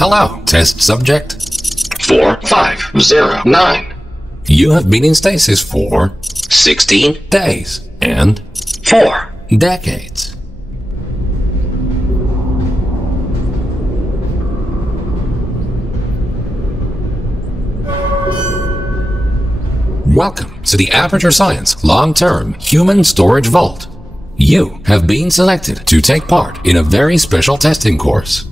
Hello, test subject. 4509. You have been in stasis for 16 days and 4 decades. Welcome to the Aperture Science Long-Term Human Storage Vault. You have been selected to take part in a very special testing course.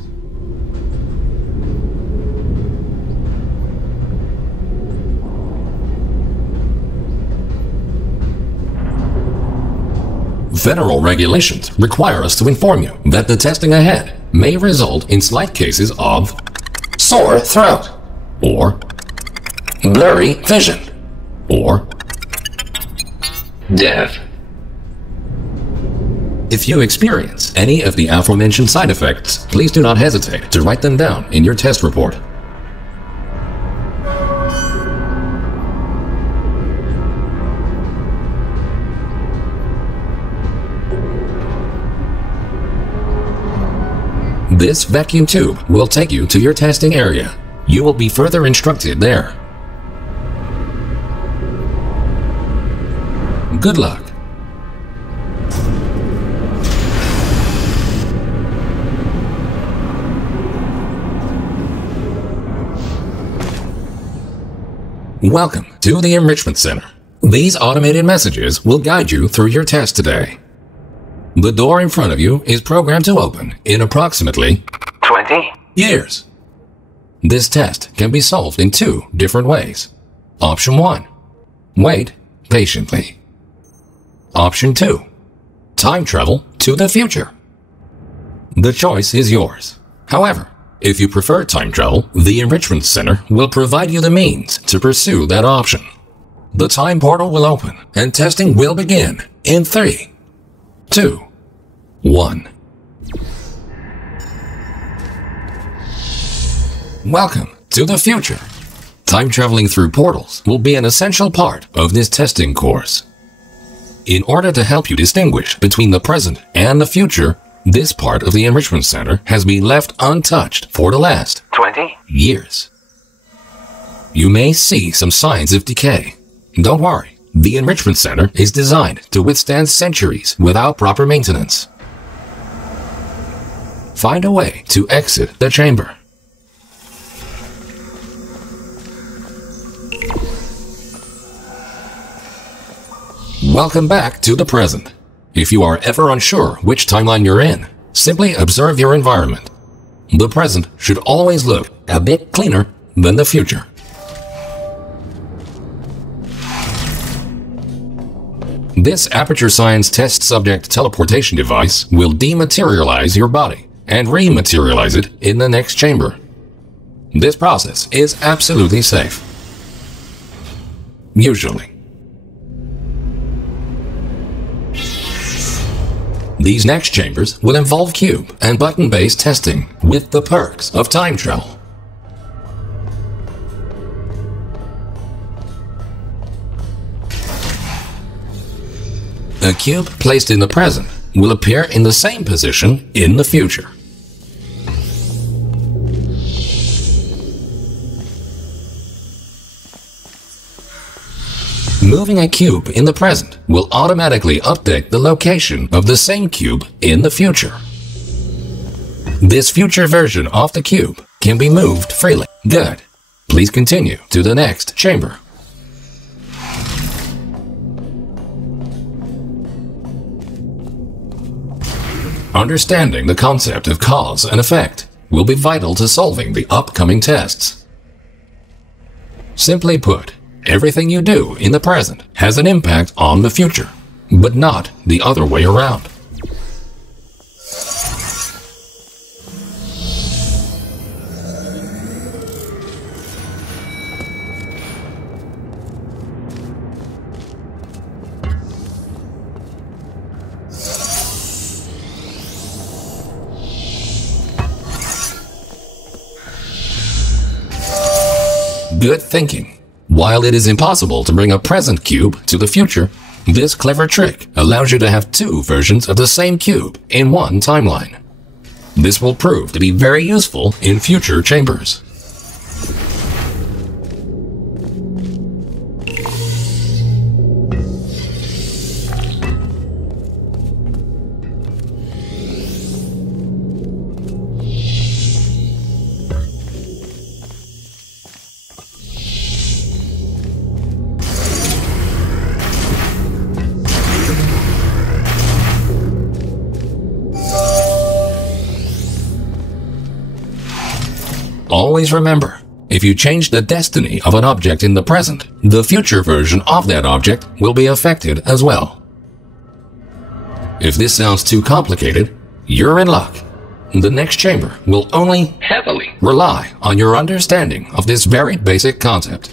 Federal regulations require us to inform you that the testing ahead may result in slight cases of sore throat, or blurry vision, or death. If you experience any of the aforementioned side effects, please do not hesitate to write them down in your test report. This vacuum tube will take you to your testing area. You will be further instructed there. Good luck. Welcome to the Enrichment Center. These automated messages will guide you through your test today. The door in front of you is programmed to open in approximately 20 years. This test can be solved in two different ways. Option 1. Wait patiently. Option 2. Time travel to the future. The choice is yours. However, if you prefer time travel, the Enrichment Center will provide you the means to pursue that option. The time portal will open and testing will begin in 3, 2, 1. Welcome to the future. Time traveling through portals will be an essential part of this testing course. In order to help you distinguish between the present and the future, this part of the Enrichment Center has been left untouched for the last 20 years. You may see some signs of decay. Don't worry, the Enrichment Center is designed to withstand centuries without proper maintenance. Find a way to exit the chamber. Welcome back to the present. If you are ever unsure which timeline you're in, simply observe your environment. The present should always look a bit cleaner than the future. This Aperture Science test subject teleportation device will dematerialize your body and rematerialize it in the next chamber. This process is absolutely safe. Usually. These next chambers will involve cube and button-based testing with the perks of time travel. A cube placed in the present will appear in the same position in the future. Moving a cube in the present will automatically update the location of the same cube in the future. This future version of the cube can be moved freely. Good. Please continue to the next chamber. Understanding the concept of cause and effect will be vital to solving the upcoming tests. Simply put, everything you do in the present has an impact on the future, but not the other way around. Good thinking. While it is impossible to bring a present cube to the future, this clever trick allows you to have two versions of the same cube in one timeline. This will prove to be very useful in future chambers. Always remember, if you change the destiny of an object in the present, the future version of that object will be affected as well. If this sounds too complicated, you're in luck. The next chamber will only heavily rely on your understanding of this very basic concept.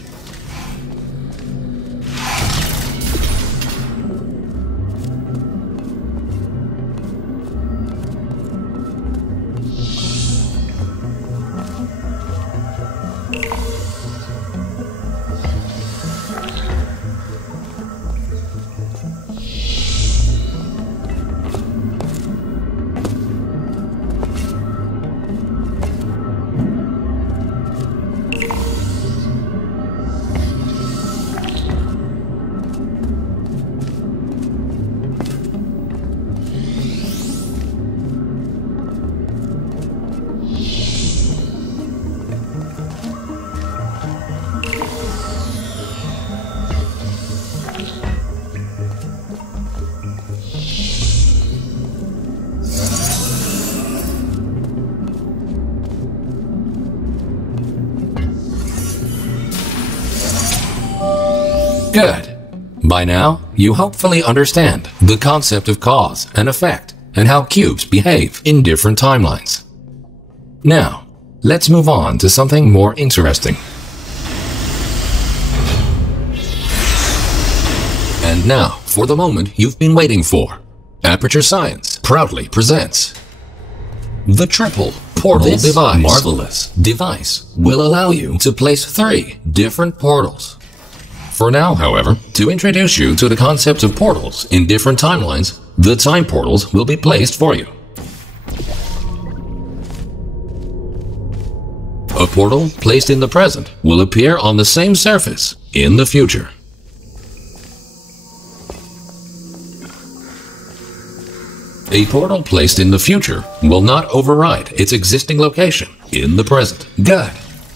Good. By now, you hopefully understand the concept of cause and effect and how cubes behave in different timelines. Now, let's move on to something more interesting. And now, for the moment you've been waiting for, Aperture Science proudly presents the triple portal device. Marvelous device will allow you to place 3 different portals. For now, however, to introduce you to the concept of portals in different timelines, the time portals will be placed for you. A portal placed in the present will appear on the same surface in the future. A portal placed in the future will not override its existing location in the present. Good.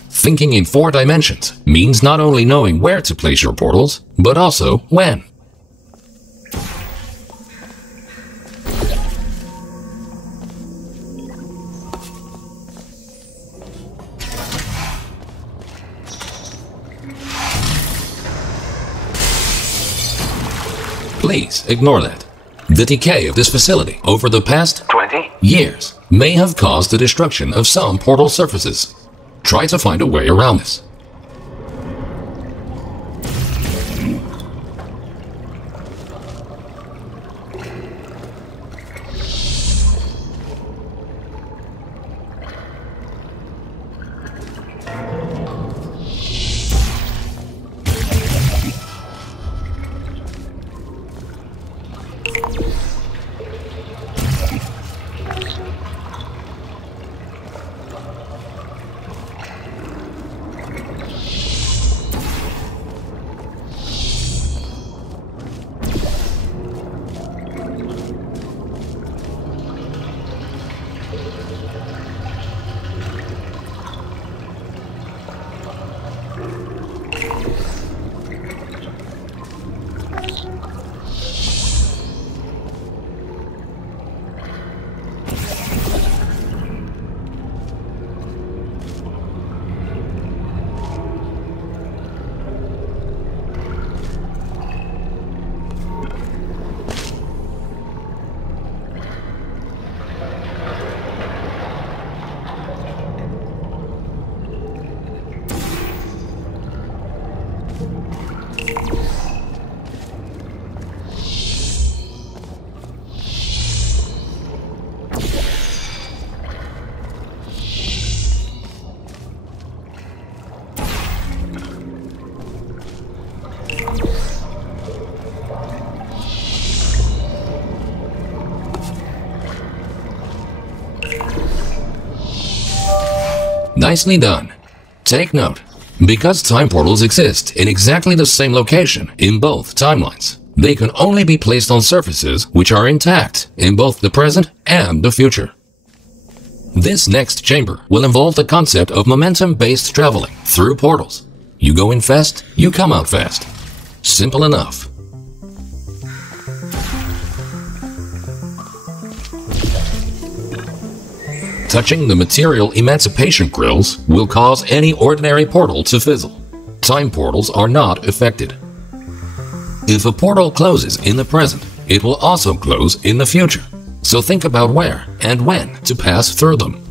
Thinking in 4 dimensions means not only knowing where to place your portals, but also when. Please ignore that. The decay of this facility over the past 20 years may have caused the destruction of some portal surfaces. Try to find a way around this. Nicely done. Take note. Because time portals exist in exactly the same location in both timelines, they can only be placed on surfaces which are intact in both the present and the future. This next chamber will involve the concept of momentum-based traveling through portals. You go in fast, you come out fast. Simple enough. Touching the material emancipation grills will cause any ordinary portal to fizzle. Time portals are not affected. If a portal closes in the present, it will also close in the future. So think about where and when to pass through them.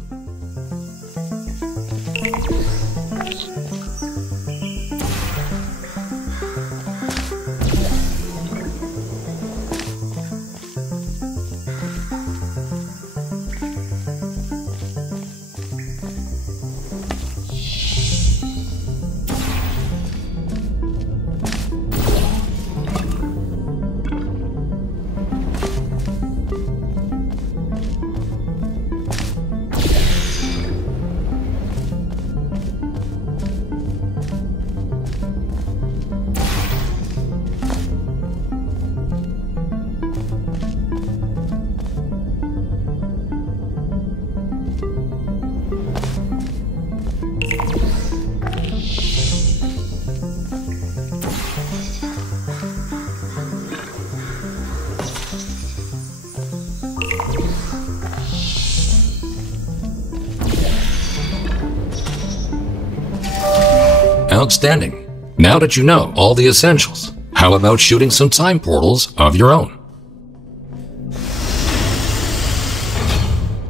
Outstanding. Now that you know all the essentials, how about shooting some time portals of your own?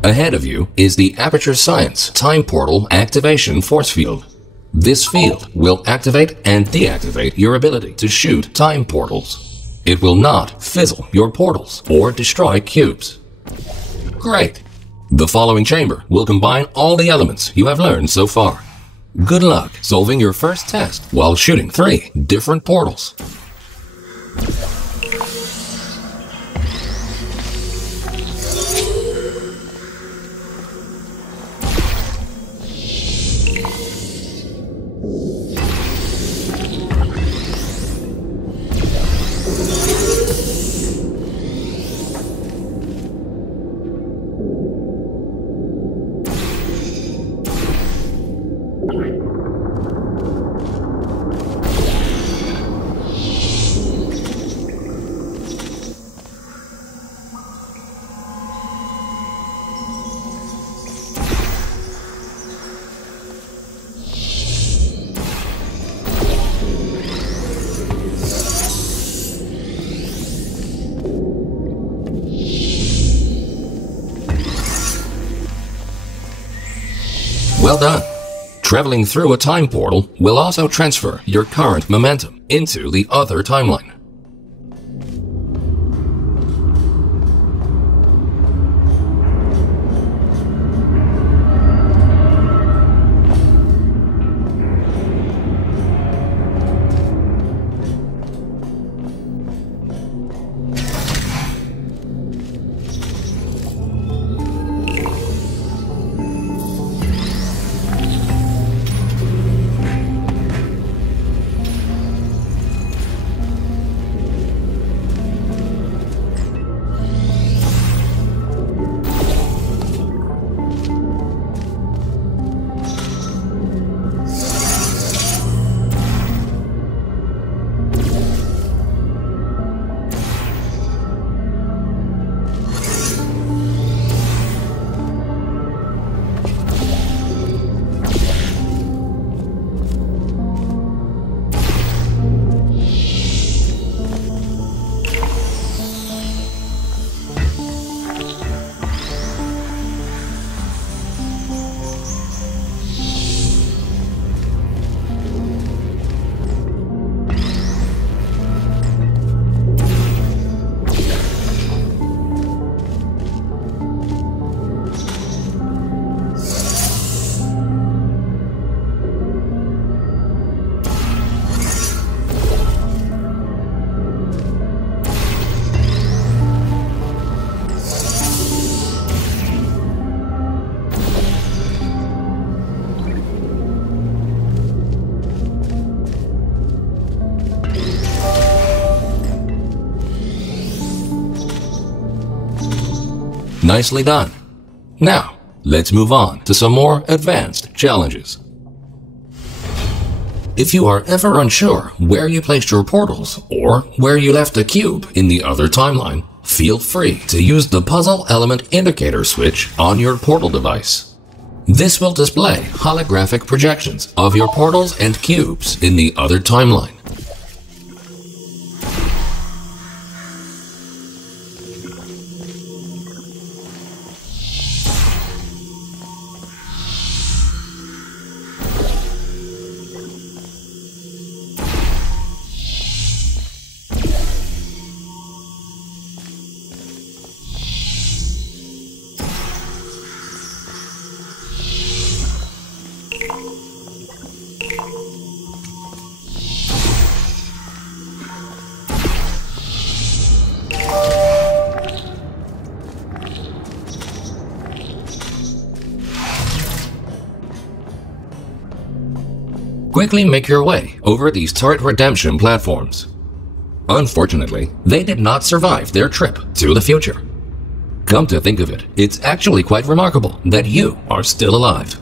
Ahead of you is the Aperture Science Time Portal Activation Force Field. This field will activate and deactivate your ability to shoot time portals. It will not fizzle your portals or destroy cubes. Great! The following chamber will combine all the elements you have learned so far. Good luck solving your first test while shooting 3 different portals. Well done! Traveling through a time portal will also transfer your current momentum into the other timeline. Nicely done. Now, let's move on to some more advanced challenges. If you are ever unsure where you placed your portals or where you left a cube in the other timeline, feel free to use the puzzle element indicator switch on your portal device. This will display holographic projections of your portals and cubes in the other timeline. Quickly make your way over these turret redemption platforms. Unfortunately, they did not survive their trip to the future. Come to think of it, it's actually quite remarkable that you are still alive.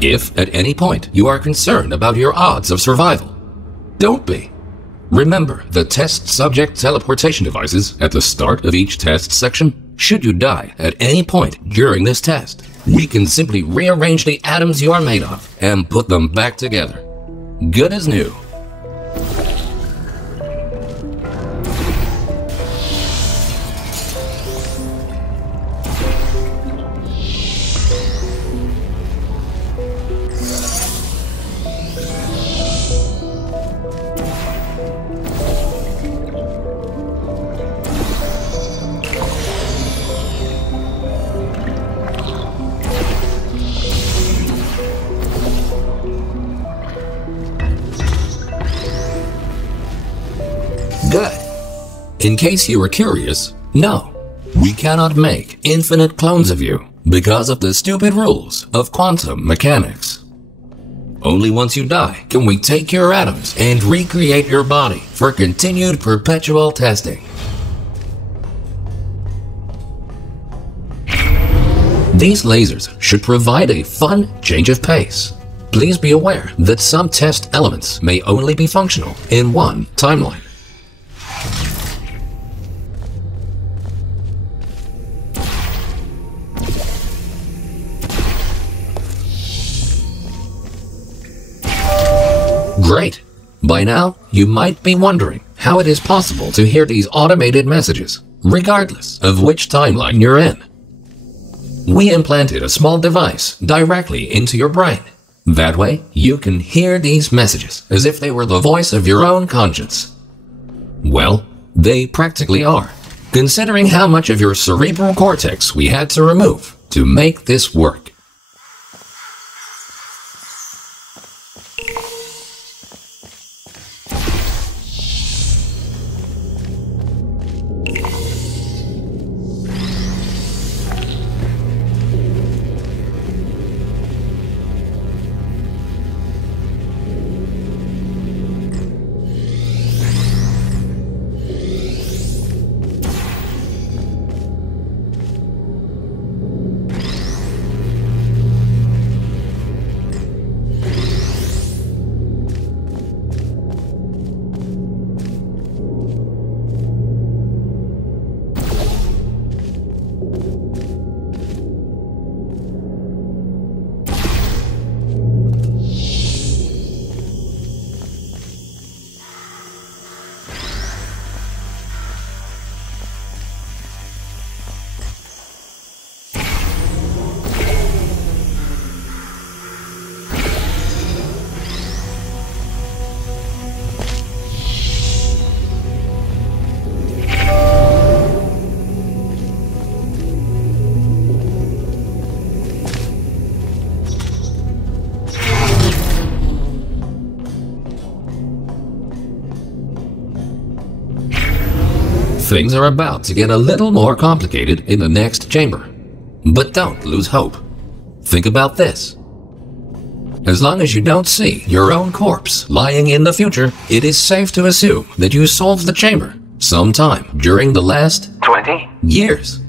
If at any point you are concerned about your odds of survival, don't be. Remember the test subject teleportation devices at the start of each test section. Should you die at any point during this test, we can simply rearrange the atoms you are made of and put them back together. Good as new. Good. In case you were curious, no, we cannot make infinite clones of you because of the stupid rules of quantum mechanics. Only once you die can we take your atoms and recreate your body for continued perpetual testing. These lasers should provide a fun change of pace. Please be aware that some test elements may only be functional in one timeline. Great! By now, you might be wondering how it is possible to hear these automated messages, regardless of which timeline you're in. We implanted a small device directly into your brain. That way, you can hear these messages as if they were the voice of your own conscience. Well, they practically are, considering how much of your cerebral cortex we had to remove to make this work. Things are about to get a little more complicated in the next chamber. But don't lose hope. Think about this. As long as you don't see your own corpse lying in the future, it is safe to assume that you solved the chamber sometime during the last 20 years.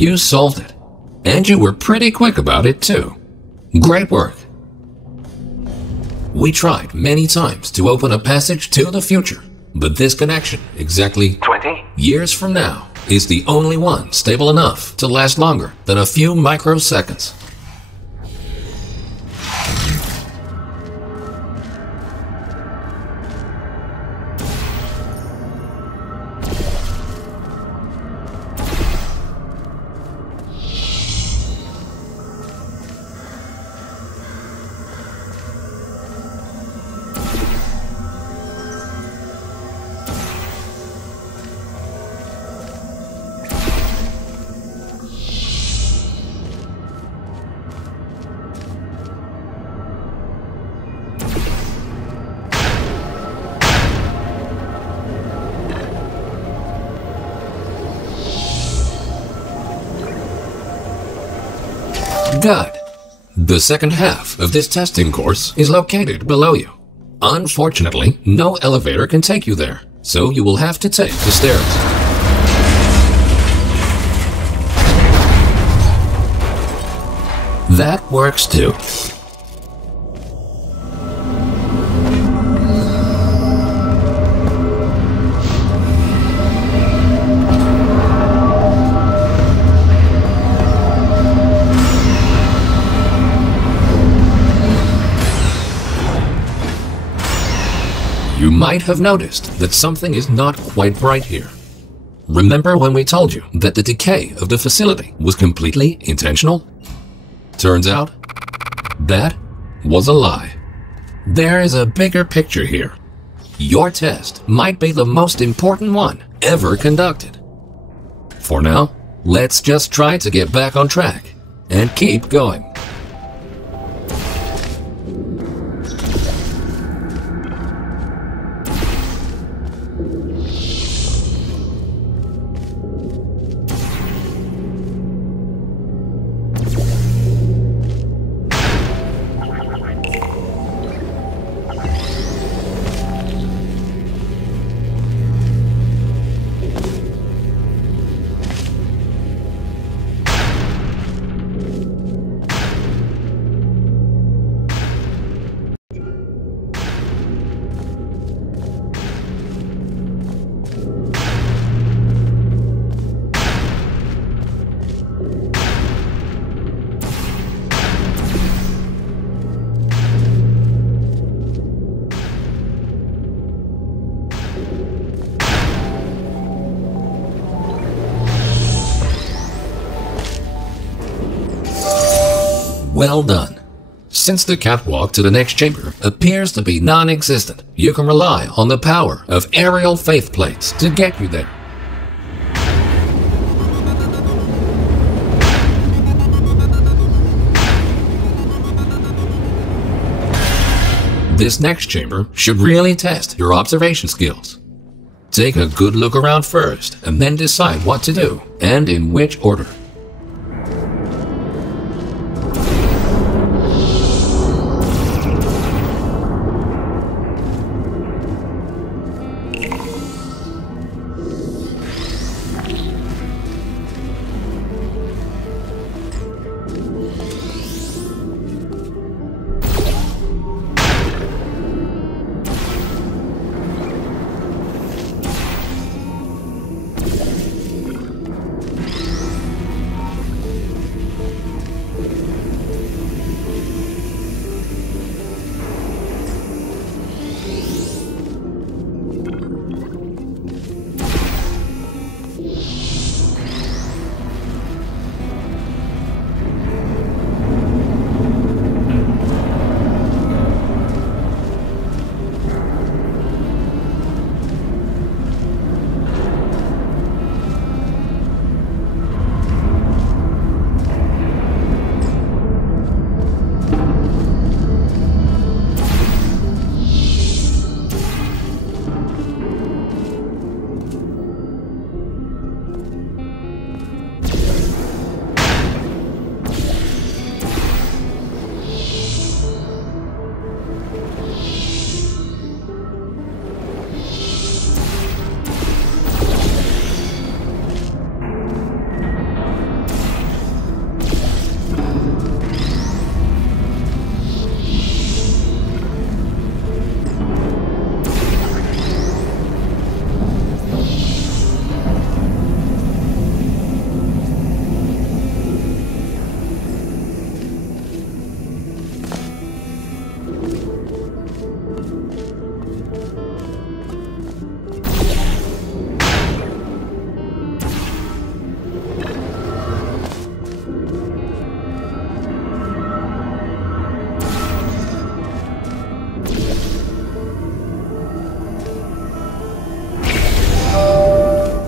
You solved it. And you were pretty quick about it, too. Great work. We tried many times to open a passage to the future, but this connection, exactly 20. years from now, is the only one stable enough to last longer than a few microseconds. Good. The second half of this testing course is located below you. Unfortunately, no elevator can take you there, so you will have to take the stairs. That works too. You might have noticed that something is not quite right here. Remember when we told you that the decay of the facility was completely intentional? Turns out, that was a lie. There is a bigger picture here. Your test might be the most important one ever conducted. For now, let's just try to get back on track and keep going. Well done. Since the catwalk to the next chamber appears to be non-existent, you can rely on the power of aerial faithplates to get you there. This next chamber should really test your observation skills. Take a good look around first and then decide what to do and in which order.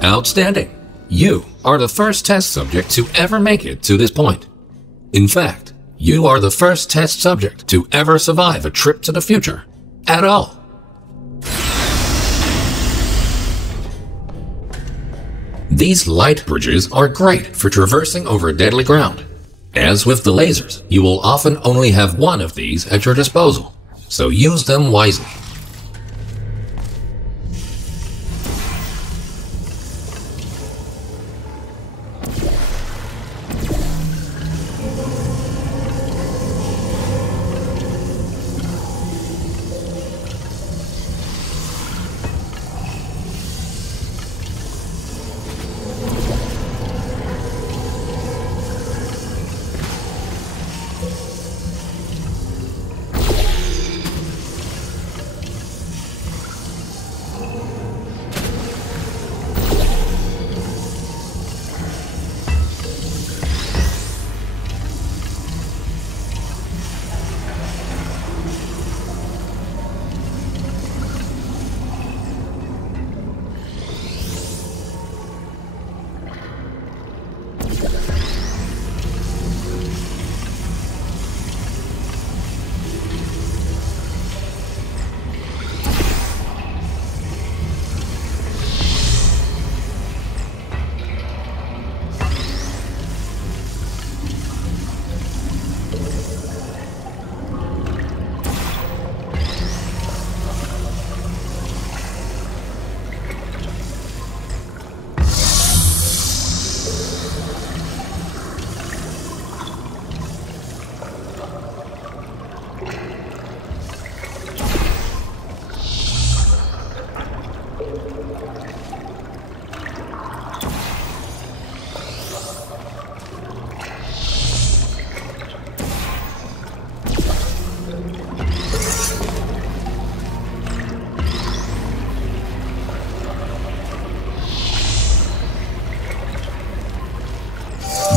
Outstanding! You are the first test subject to ever make it to this point. In fact, you are the first test subject to ever survive a trip to the future at all. These light bridges are great for traversing over deadly ground. As with the lasers, you will often only have one of these at your disposal, so use them wisely.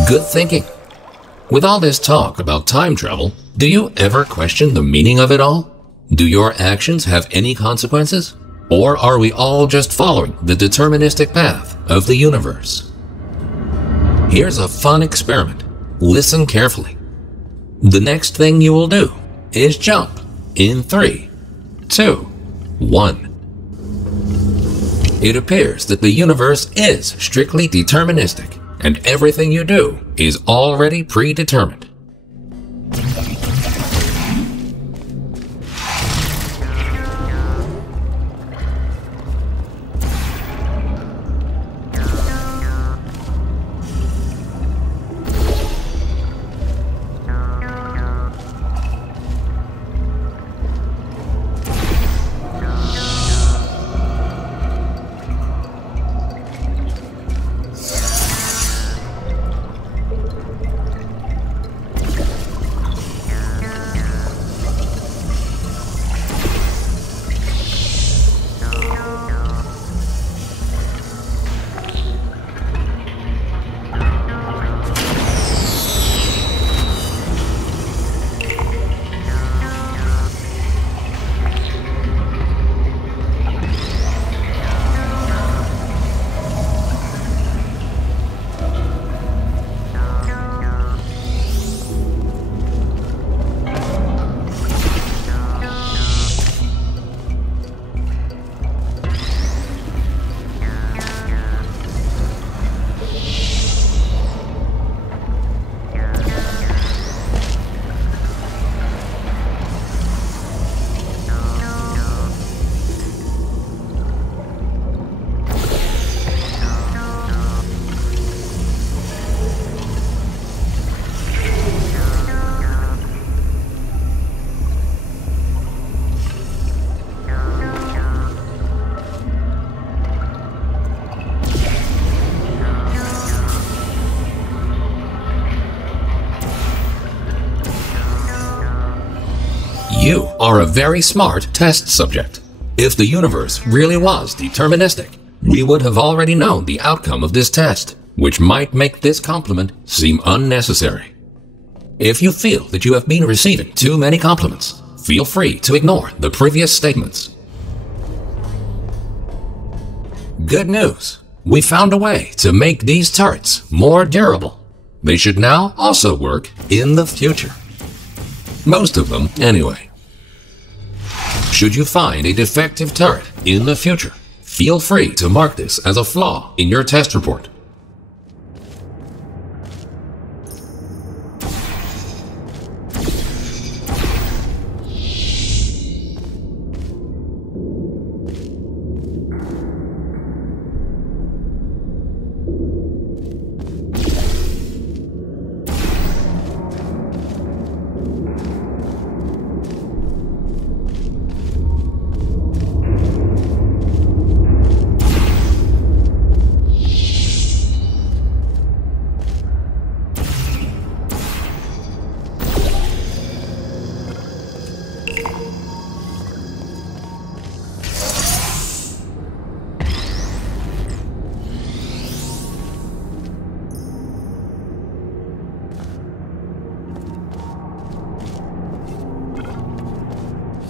Good thinking. With all this talk about time travel, do you ever question the meaning of it all? Do your actions have any consequences? Or are we all just following the deterministic path of the universe? Here's a fun experiment. Listen carefully. The next thing you will do is jump in 3, 2, 1. It appears that the universe is strictly deterministic, and everything you do is already predetermined. You are a very smart test subject. If the universe really was deterministic, we would have already known the outcome of this test, which might make this compliment seem unnecessary. If you feel that you have been receiving too many compliments, feel free to ignore the previous statements. Good news! We found a way to make these turrets more durable. They should now also work in the future. Most of them, anyway. Should you find a defective turret in the future, feel free to mark this as a flaw in your test report.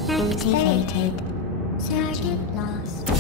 Activated. Sergeant lost.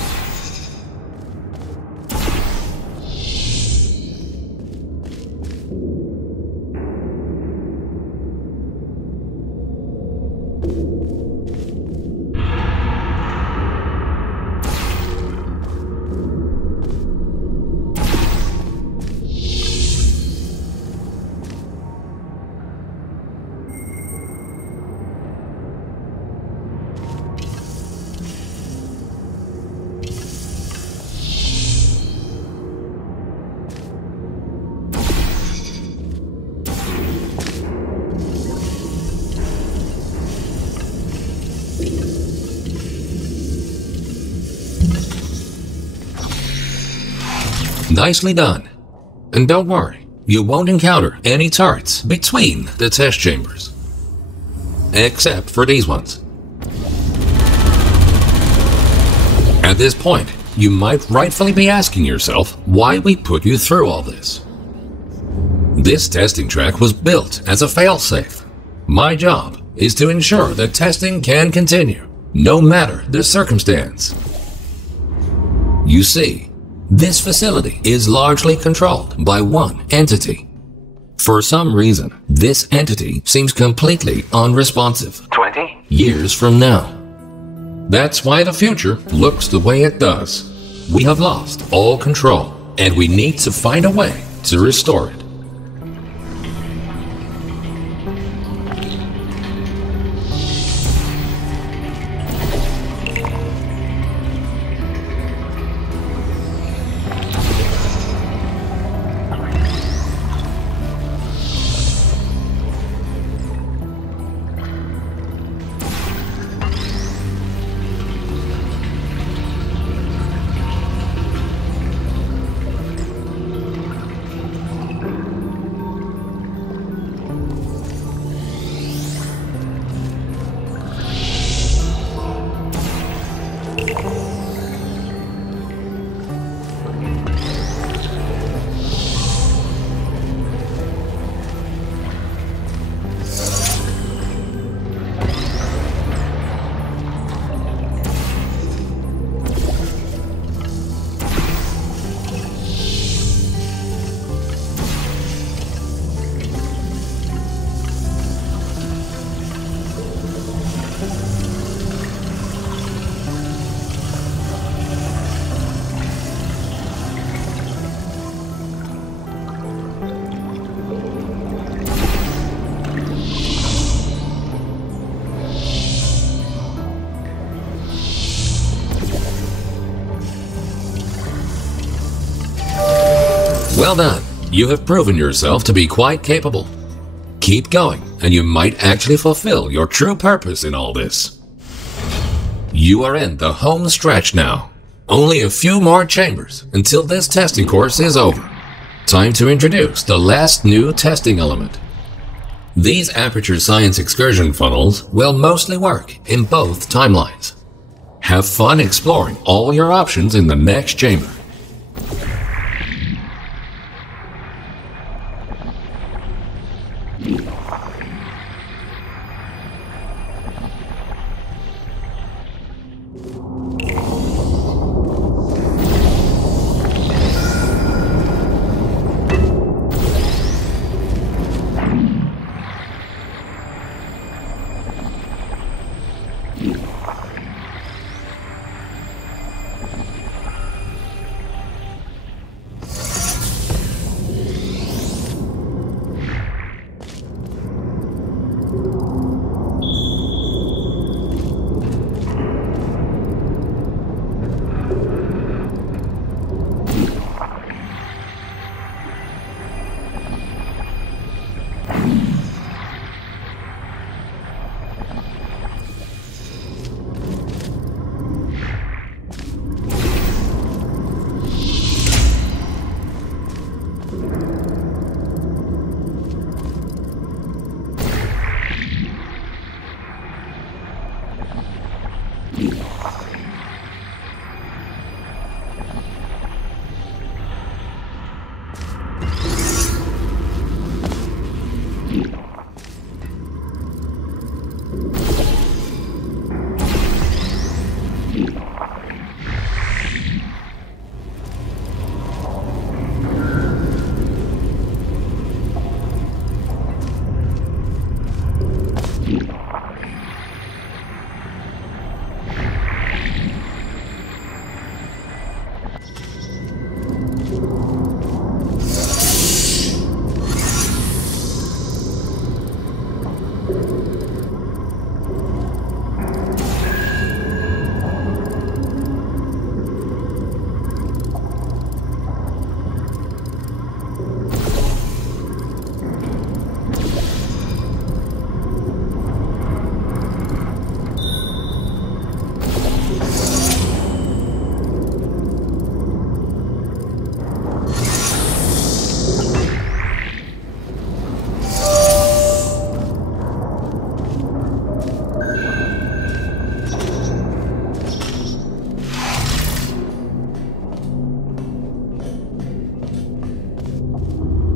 Nicely done. And don't worry, you won't encounter any turrets between the test chambers. Except for these ones. At this point, you might rightfully be asking yourself why we put you through all this. This testing track was built as a failsafe. My job is to ensure that testing can continue, no matter the circumstance. You see, this facility is largely controlled by one entity. For some reason, this entity seems completely unresponsive. 20. Years from now. That's why the future looks the way it does. We have lost all control, and we need to find a way to restore it. Well done. You have proven yourself to be quite capable. Keep going, and you might actually fulfill your true purpose in all this. You are in the home stretch now. Only a few more chambers until this testing course is over. Time to introduce the last new testing element. These Aperture Science excursion funnels will mostly work in both timelines. Have fun exploring all your options in the next chamber.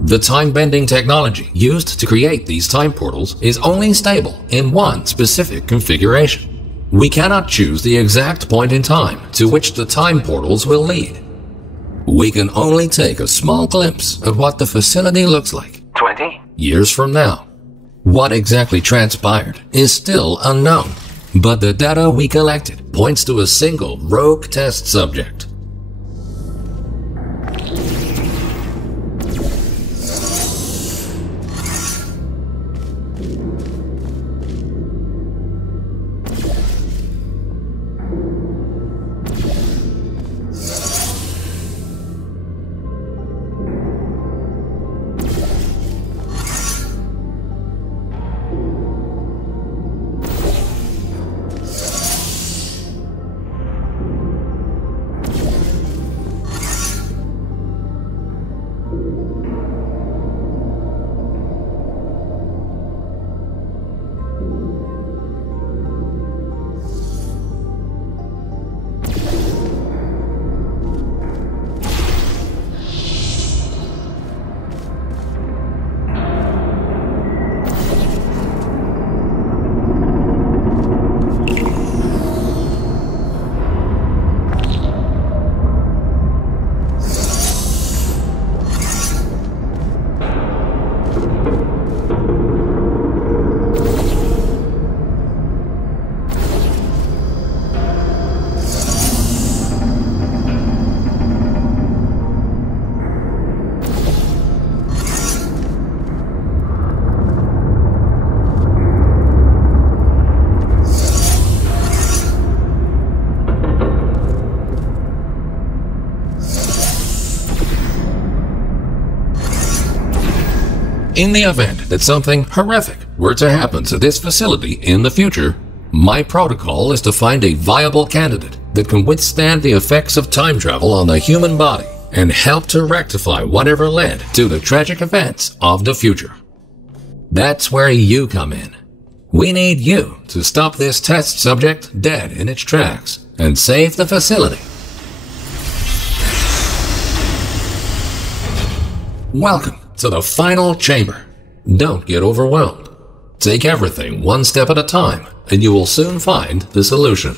The time-bending technology used to create these time portals is only stable in one specific configuration. We cannot choose the exact point in time to which the time portals will lead. We can only take a small glimpse of what the facility looks like 20 years from now. What exactly transpired is still unknown, but the data we collected points to a single rogue test subject. In the event that something horrific were to happen to this facility in the future, my protocol is to find a viable candidate that can withstand the effects of time travel on the human body and help to rectify whatever led to the tragic events of the future. That's where you come in. We need you to stop this test subject dead in its tracks and save the facility. Welcome to the final chamber. Don't get overwhelmed. Take everything one step at a time, and you will soon find the solution.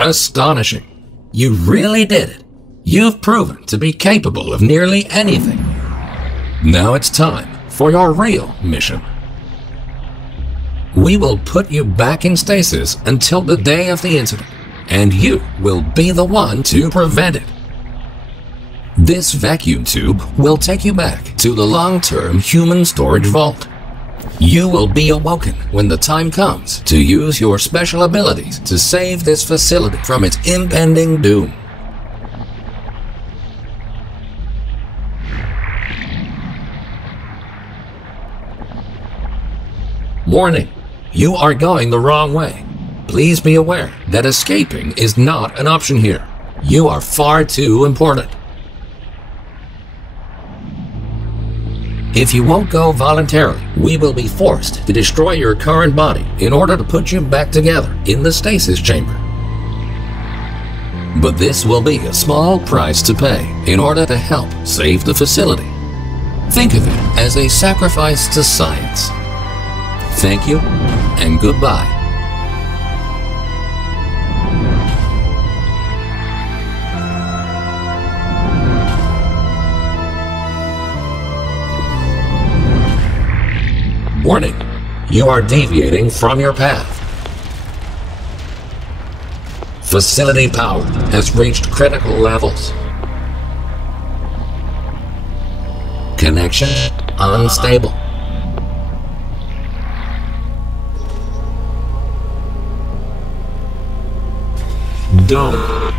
Astonishing. You really did it. You've proven to be capable of nearly anything. Now it's time for your real mission. We will put you back in stasis until the day of the incident, and you will be the one to prevent it. This vacuum tube will take you back to the long-term human storage vault. You will be awoken when the time comes to use your special abilities to save this facility from its impending doom. Warning, you are going the wrong way. Please be aware that escaping is not an option here. You are far too important. If you won't go voluntarily, we will be forced to destroy your current body in order to put you back together in the stasis chamber. But this will be a small price to pay in order to help save the facility. Think of it as a sacrifice to science. Thank you and goodbye. Warning, you are deviating from your path. Facility power has reached critical levels. Connection unstable. Dome